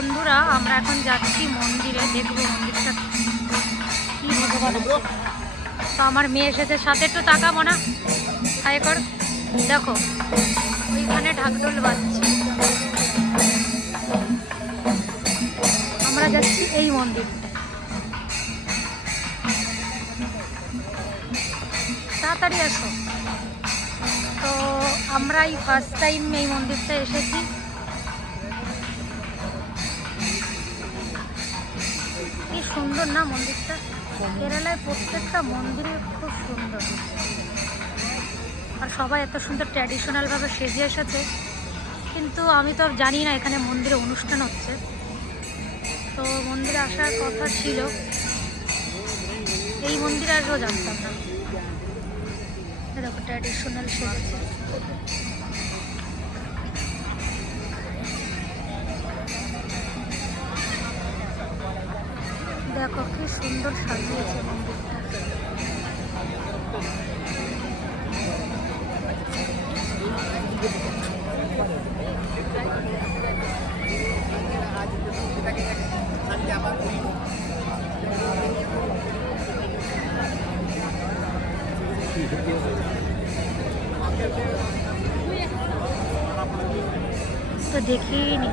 বন্ধুরা আমরা এখন যাচ্ছি মন্দিরে, দেখবো মন্দিরটা কি ভগবান আছে। তো আমার মেয়ে এসেছে সাথে, একটু তাকাবো না, হাই কর। দেখো ওইখানে ঢাকঢোল বাজছে, আমরা যাচ্ছি এই মন্দিরটা। তাড়াতাড়ি আসো। তো আমরা এই ফার্স্ট টাইম এই মন্দিরটা এসেছি। কি সুন্দর না মন্দিরটা, কেরালায় প্রত্যেকটা মন্দিরই খুব সুন্দর, আর সবাই এত সুন্দর ট্র্যাডিশনাল ভাবে সেজে এসেছে। কিন্তু আমি তো জানি না এখানে মন্দিরে অনুষ্ঠান হচ্ছে, তো মন্দিরে আসার কথা ছিল, এই মন্দিরে আসবো জানতাম না। দেখো ট্র্যাডিশনাল সেজেছে। দেখো কি সুন্দর সাজিয়েছে মন্দিরটা। তো দেখিনি।